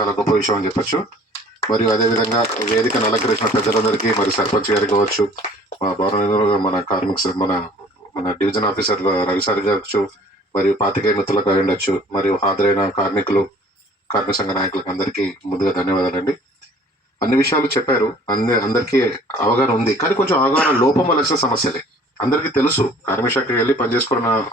చాలా గొప్ప విషయం అని చెప్పచ్చు. మరియు అదేవిధంగా వేదికను అలంకరించిన పెద్దలందరికీ మరియు సర్పంచ్ గారు కావచ్చు మా భవన మన కార్మిక మన మన డివిజన్ ఆఫీసర్ రవి సార్ కావచ్చు మరియు పాతికేయ మిత్రులకు అయి ఉండొచ్చు మరియు హాజరైన కార్మికులు కార్మిక సంఘ నాయకులకు అందరికీ ముందుగా ధన్యవాదాలండి అన్ని విషయాలు చెప్పారు అన్ని అందరికీ అవగాహన ఉంది కానీ కొంచెం అవగాహన లోపం వలసిన సమస్యలే. అందరికీ తెలుసు కార్మిక శాఖకి వెళ్ళి పనిచేసుకున్న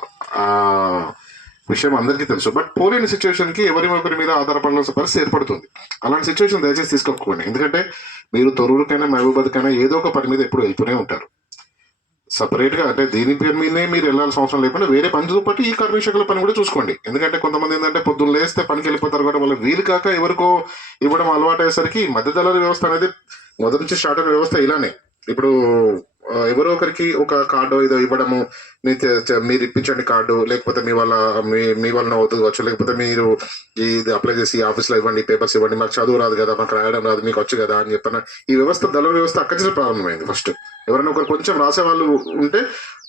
విషయం అందరికీ తెలుసు. బట్ పోలేని సిచ్యువేషన్కి ఎవరి ఒకరి మీద ఆధారపడాల్సిన పరిస్థితి ఏర్పడుతుంది. అలాంటి సిచ్యువేషన్ దయచేసి తీసుకోకపోండి ఎందుకంటే మీరు తొరూరుకైనా మహబూబాద్కైనా ఏదో ఒక పని మీద ఎప్పుడు వెళ్తూనే ఉంటారు. సపరేట్గా అంటే దీని పేరు మీదనే మీరు వెళ్ళాల్సిన అవసరం లేకుండా వేరే పనితో పాటు ఈ కార్మిక పని కూడా చూసుకోండి. ఎందుకంటే కొంతమంది ఏంటంటే పొద్దున్న లేస్తే పనికి వెళ్ళిపోతారు కాబట్టి వాళ్ళ వీలు కాక ఎవరికో ఇవ్వడం అలవాటు అయ్యేసరికి మధ్య వ్యవస్థ అనేది మొదటి నుంచి స్టార్ట్ అయిన వ్యవస్థ ఇలానే. ఇప్పుడు ఎవరో ఒకరికి ఒక కార్డు ఏదో ఇవ్వడము మీరు ఇప్పించండి కార్డు లేకపోతే మీ వాళ్ళ మీ మీ వలన అవుతుంది లేకపోతే మీరు ఇది అప్లై చేసి ఆఫీస్లో ఇవ్వండి పేపర్స్ ఇవ్వండి మాకు చదువు రాదు కదా మాకు రాయడం రాదు మీకు వచ్చు కదా అని చెప్పిన ఈ వ్యవస్థ దళ వ్యవస్థ అక్కడి నుంచి ప్రారంభమైంది ఫస్ట్ ఎవరైనా ఒకరు కొంచెం రాసే వాళ్ళు ఉంటే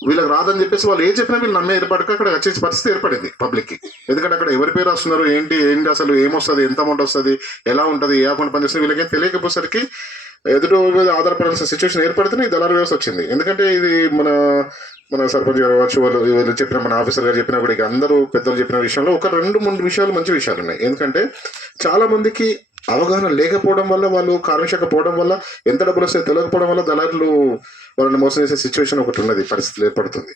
వీళ్ళకి రాదని చెప్పేసి వాళ్ళు ఏం చెప్పినా వీళ్ళు నమ్మే ఏర్పడక అక్కడ వచ్చే పరిస్థితి ఏర్పడింది పబ్లిక్కి ఎందుకంటే అక్కడ ఎవరి పేరు రాస్తున్నారు ఏంటి ఏంటి అసలు ఏమొస్తుంది ఎంత అమౌంట్ వస్తుంది ఎలా ఉంటుంది ఏ అకౌంట్ పనిచేస్తుంది వీళ్ళకి తెలియకపోయేసరికి ఎదుటి మీద ఆధారపడాల్సిన సిచ్యువేషన్ ఏర్పడితేనే ఈ దళారు వ్యవస్థ వచ్చింది. ఎందుకంటే ఇది మన మన సర్పంచ్ గారు కావచ్చు వాళ్ళు వీళ్ళు చెప్పిన మన ఆఫీసర్ గారు చెప్పినా కూడా ఇక అందరూ పెద్దలు చెప్పిన విషయంలో ఒక రెండు మూడు విషయాలు మంచి విషయాలు ఉన్నాయి. ఎందుకంటే చాలా మందికి అవగాహన లేకపోవడం వల్ల వాళ్ళు కార్మిక పోవడం వల్ల ఎంత డబ్బులు వస్తాయో తెలియకపోవడం వల్ల దళారులు వాళ్ళని మోసం చేసే సిచ్యువేషన్ ఒకటి ఉన్నది పరిస్థితులు ఏర్పడుతుంది.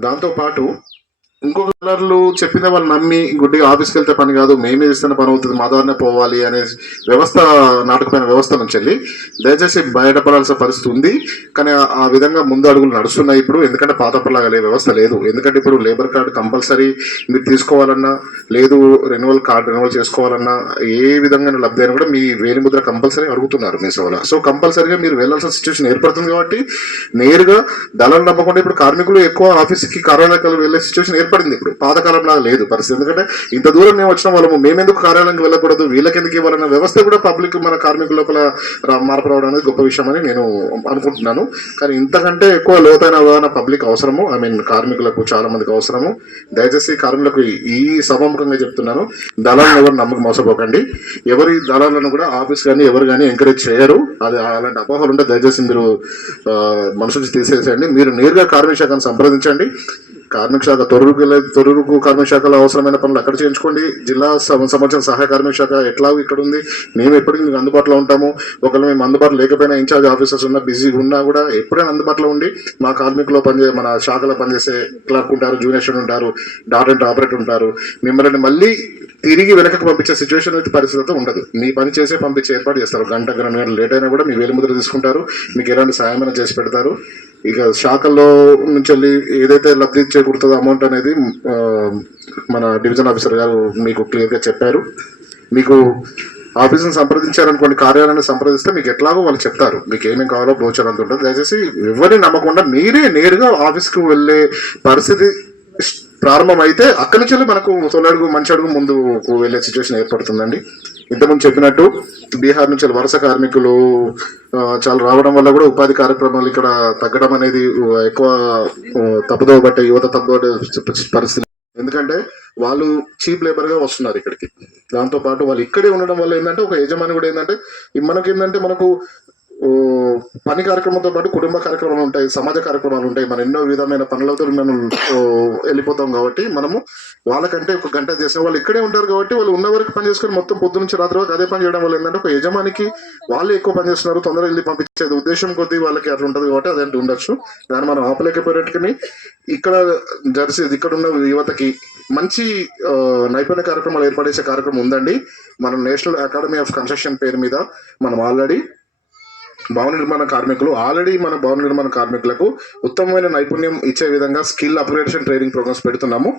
దాంతో పాటు ఇంకొక కలర్లు చెప్పిన వాళ్ళు నమ్మి గుడ్డిగా ఆఫీస్కి వెళ్తే పని కాదు మేమే ఇస్తున్న పని అవుతుంది మా ద్వారానే పోవాలి అనే వ్యవస్థ నాటకమైన వ్యవస్థ నుంచి వెళ్ళి దయచేసి బయటపడాల్సిన పరిస్థితి ఉంది. కానీ ఆ- విధంగా ముందు అడుగులు నడుస్తున్నాయి ఇప్పుడు. ఎందుకంటే పాతపలాగా లే వ్యవస్థ లేదు. ఎందుకంటే ఇప్పుడు లేబర్ కార్డు కంపల్సరీ మీరు తీసుకోవాలన్నా లేదు రెన్యువల్ కార్డు రెన్యువల్ చేసుకోవాలన్నా ఏ విధంగా లబ్ధి అయినా కూడా మీ వేలి ముద్ర కంపల్సరీ అడుగుతున్నారు మీ సేవలో. సో కంపల్సరీగా మీరు వెళ్ళాల్సిన సిచ్యువేషన్ ఏర్పడుతుంది కాబట్టి నేరుగా దళాలు నమ్మకుండా ఇప్పుడు కార్మికులు ఎక్కువ ఆఫీస్కి కార్యాలయాలకు వెళ్ళే సిచ్యువేషన్ ఏర్పడింది ఇప్పుడు. పాతకాలం లాగా లేదు పరిస్థితి. ఎందుకంటే ఇంత దూరం మేము వచ్చిన వాళ్ళము మేమెందుకు కార్యాలయానికి వెళ్ళకూడదు? వీళ్ళకెందుకు ఇవ్వాలన్న వ్యవస్థ కూడా పబ్లిక్ మన కార్మికుల లోపల మార్పు రావడం అనేది గొప్ప విషయం అని నేను అనుకుంటున్నాను. కానీ ఇంతకంటే ఎక్కువ లోతైన అవగాహన పబ్లిక్ అవసరము. ఐ మీన్ కార్మికులకు చాలా మందికి అవసరము. దయచేసి కార్మికులకు ఈ సభాముఖంగా చెప్తున్నాను. దళాలను ఎవరు నమ్మకం మోసపోకండి. ఎవరి దళాలను కూడా ఆఫీస్ కానీ ఎవరు కానీ ఎంకరేజ్ చేయరు. అది అలాంటి అపోహలు ఉంటే దయచేసి మీరు మనసు నుంచి తీసేసేయండి. మీరు నేరుగా కార్మిక శాఖను సంప్రదించండి. కార్మిక శాఖ తొర్రుకు వెళ్ళే తొర్రుకు కార్మిక శాఖలో అవసరమైన పనులు అక్కడ చేయించుకోండి. జిల్లా సంబంధించిన సహాయ కార్మిక శాఖ ఎట్లాగో ఇక్కడ ఉంది మేము ఎప్పటికీ మీకు అందుబాటులో ఉంటాము? ఒకవేళ మేము అందుబాటులో లేకపోయినా ఇన్ఛార్జ్ ఆఫీసర్స్ ఉన్నా బిజీగా ఉన్నా కూడా ఎప్పుడైనా అందుబాటులో ఉండి మా కార్మికులు పనిచే మన శాఖలో పనిచేసే క్లర్క్ ఉంటారు జూనియర్ స్టూడెంట్ ఉంటారు డాట్ అండ్ ఆపరేటర్ ఉంటారు. మిమ్మల్ని మళ్ళీ తిరిగి వెనకకు పంపించే సిచ్యువేషన్ అయితే పరిస్థితి అయితే ఉండదు. మీ పని చేసే పంపించే ఏర్పాటు చేస్తారు. గంట రెండు గంటలు లేట్ అయినా కూడా మీ వేలి ముద్ర తీసుకుంటారు. మీకు ఎలాంటి సాయమైనా చేసి పెడతారు. ఇక శాఖల్లో నుంచి వెళ్ళి ఏదైతే లబ్ధి చేకూరుతుంది అమౌంట్ అనేది మన డివిజన్ ఆఫీసర్ గారు మీకు క్లియర్గా చెప్పారు. మీకు ఆఫీసుని సంప్రదించారనుకోండి కార్యాలయాన్ని సంప్రదిస్తే మీకు ఎట్లాగో వాళ్ళు చెప్తారు. మీకు ఏమేమి కావాలో బ్రోచర్ అంత ఉంటుంది. దయచేసి ఎవరిని నమ్మకుండా మీరే నేరుగా ఆఫీస్కి వెళ్ళే పరిస్థితి ప్రారంభం అయితే అక్కడి నుంచి వెళ్ళి మనకు తొలడుగు మంచి అడుగు ముందుకు వెళ్ళే సిచ్యువేషన్ ఏర్పడుతుందండి. ఇంతకుముందు చెప్పినట్టు బీహార్ నుంచి వలస కార్మికులు చాలా రావడం వల్ల కూడా ఉపాధి కార్యక్రమాలు ఇక్కడ తగ్గడం అనేది ఎక్కువ తప్పుదో బట్టే యువత తప్పుదోవ పరిస్థితి. ఎందుకంటే వాళ్ళు చీప్ లేబర్గా వస్తున్నారు ఇక్కడికి. దాంతో పాటు వాళ్ళు ఇక్కడే ఉండడం వల్ల ఏంటంటే ఒక యజమాని కూడా ఏంటంటే మనకి ఏంటంటే మనకు పని కార్యక్రమంతో పాటు కుటుంబ కార్యక్రమాలు ఉంటాయి సమాజ కార్యక్రమాలు ఉంటాయి. మన ఎన్నో విధమైన పనులతో మనం వెళ్ళిపోతాం కాబట్టి మనము వాళ్ళకంటే ఒక గంట చేసిన వాళ్ళు ఇక్కడే ఉంటారు కాబట్టి వాళ్ళు ఉన్న వరకు పని చేసుకొని మొత్తం పొద్దు నుంచి రాత్రి వరకు అదే పని చేయడం వల్ల ఏంటంటే ఒక యజమానికి వాళ్ళు ఎక్కువ పని చేస్తున్నారు తొందరగా వెళ్ళి పంపించేది ఉద్దేశం కొద్దీ వాళ్ళకి అట్లా ఉంటుంది కాబట్టి అదేంటి ఉండొచ్చు. దాన్ని మనం ఆపలేకపోయేట్టుకుని ఇక్కడ జెర్సీ ఇక్కడ ఉన్న యువతకి మంచి నైపుణ్య కార్యక్రమాలు ఏర్పడేసే కార్యక్రమం ఉందండి. మనం నేషనల్ అకాడమీ ఆఫ్ కన్స్ట్రక్షన్ పేరు మీద మనం ఆల్రెడీ భవన నిర్మాణ కార్మికులు. ఆల్రెడీ మన భవన నిర్మాణ కార్మికులకు ఉత్తమమైన నైపుణ్యం ఇచ్చే విధంగా స్కిల్ అప్గ్రేడేషన్ ట్రైనింగ్ ప్రోగ్రామ్స్ పెడుతున్నాము.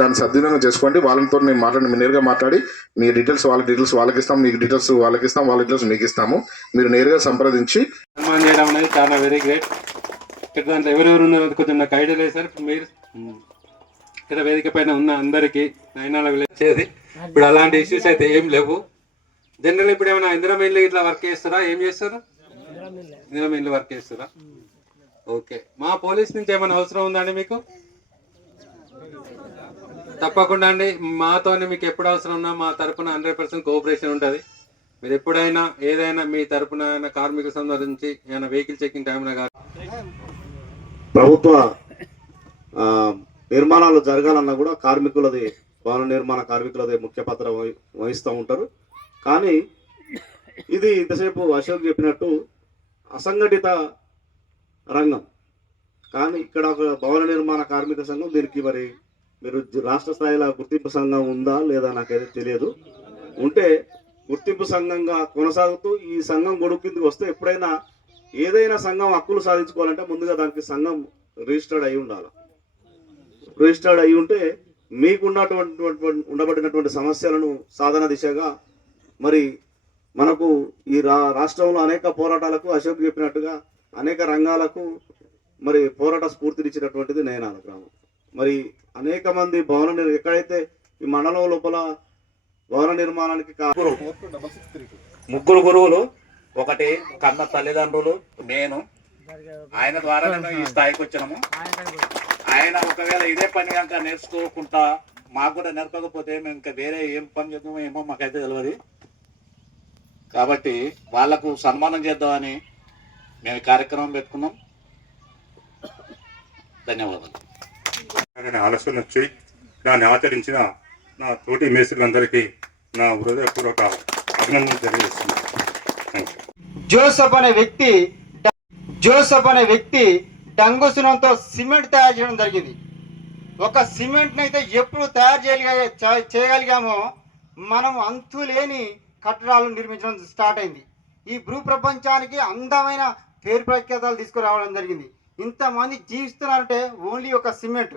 దాన్ని సద్వినియోగం చేసుకోండి. వాళ్ళతో మేము మాట్లాడి మీరు నేరుగా మాట్లాడి మీ డీటెయిల్స్ వాళ్ళ డీటెయిల్స్ వాళ్ళకి ఇస్తాం మీకు డీటెయిల్స్ వాళ్ళకి ఇస్తాం వాళ్ళ డీటెయిల్స్ మీకు ఇస్తాము మీరు నేరుగా సంప్రదించి సన్మానం చేయడం అనేది చాలా వెరీ గ్రేట్ ఇక్కడ దాంట్లో ఎవరెవరు ఉన్నారో కొంచెం నాకు ఐడియా లేదు సార్. ఇప్పుడు మీరు ఇక్కడ వేదిక పైన ఉన్న అందరికీ నయనాల వచ్చేది. ఇప్పుడు అలాంటి ఇష్యూస్ అయితే ఏం లేవు. జనరల్ ఇప్పుడు ఏమైనా ఇందిరా మెయిన్లో ఇట్లా వర్క్ చేస్తారా? ఏం చేస్తారు? ఇందిరా వర్క్ చేస్తారా? ఓకే. మా పోలీస్ నుంచి ఏమైనా అవసరం ఉందా అండి మీకు? తప్పకుండా అండి. మాతోనే మీకు ఎప్పుడు అవసరం ఉన్నా మా తరపున హండ్రెడ్ పర్సెంట్ కోఆపరేషన్ ఉంటుంది. మీరు ఎప్పుడైనా ఏదైనా మీ తరపున ఏమైనా కార్మిక సంబంధించి ఏమైనా వెహికల్ చెక్కింగ్ టైంలో కానీ ప్రభుత్వ నిర్మాణాలు జరగాలన్నా కూడా కార్మికులది భవన నిర్మాణ కార్మికులది ముఖ్య పాత్ర వహి- వహిస్తూ ఉంటారు. కానీ ఇది ఇంతసేపు అశోక్ చెప్పినట్టు అసంఘటిత రంగం. కానీ ఇక్కడ ఒక భవన నిర్మాణ కార్మిక సంఘం దీనికి మరి మీరు రాష్ట్ర స్థాయిలో గుర్తింపు సంఘం ఉందా లేదా నాకైతే తెలియదు. ఉంటే గుర్తింపు సంఘంగా కొనసాగుతూ ఈ సంఘం గొడుగు కిందకి వస్తే ఎప్పుడైనా ఏదైనా సంఘం హక్కులు సాధించుకోవాలంటే ముందుగా దానికి సంఘం రిజిస్టర్డ్ అయి ఉండాలి. రిజిస్టర్డ్ అయి ఉంటే మీకు ఉన్నటువంటి ఉండబడినటువంటి సమస్యలను సాధన దిశగా మరి మనకు ఈ రా రాష్ట్రంలో అనేక పోరాటాలకు అశోక్ చెప్పినట్టుగా అనేక రంగాలకు మరి పోరాట స్ఫూర్తినిచ్చినటువంటిది నయనాల గ్రామం. మరి అనేక మంది భవన ఎక్కడైతే ఈ మండలం లోపల భవన నిర్మాణానికి ముగ్గురు గురువులు ఒకటి కన్న తల్లిదండ్రులు నేను ఆయన ద్వారా ఈ స్థాయికి వచ్చినాము. ఆయన ఒకవేళ ఇదే పని కనుక నేర్చుకోకుండా మాకు కూడా నేర్పకపోతే మేము ఇంకా వేరే ఏం పని చేద్దామో ఏమో మాకైతే తెలియదు కాబట్టి వాళ్ళకు సన్మానం చేద్దామని మేము కార్యక్రమం పెట్టుకున్నాం. ధన్యవాదాలు. ఆలోచన వచ్చి దాన్ని ఆచరించిన నా తోటి మేస్త్రులందరికీ నా హృదయపూర్వక తెలియజేస్తున్నాను. థ్యాంక్ యూ జోసఫ్ అనే వ్యక్తి జోసఫ్ అనే వ్యక్తి డంగుసునంతో సిమెంట్ తయారు చేయడం జరిగింది. ఒక సిమెంట్ని అయితే ఎప్పుడు తయారు చేయగలిగా చేయగలిగామో మనం అంతులేని కట్టడాలు నిర్మించడం స్టార్ట్ అయింది. ఈ భూ ప్రపంచానికి అందమైన పేరు ప్రఖ్యాతాలు తీసుకురావడం జరిగింది. ఇంతమంది జీవిస్తున్నారంటే ఓన్లీ ఒక సిమెంట్.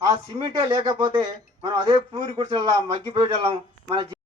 ఆ సిమెంటే లేకపోతే మనం అదే పూరి గుడిసెల్లా మగ్గిపోయేటం మన